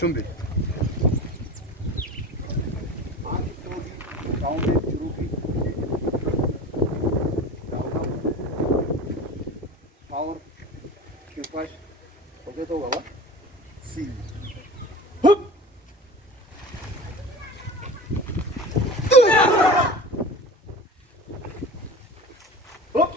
chumvi, power, kipash, oke to baba, si, hup, hup.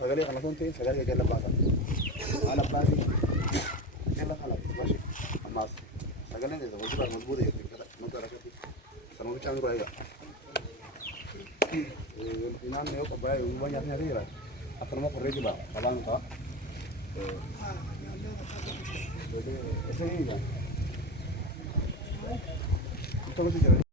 Sagale kana sonte sagale jalla basa ala basi jalla khala bashi amas sagale ne zawo ba mazbure yake kada magara kati sanu changu raya inan ne ko baye ubanya ne rira atama ko reji ba kalan ka ese ni ga to ko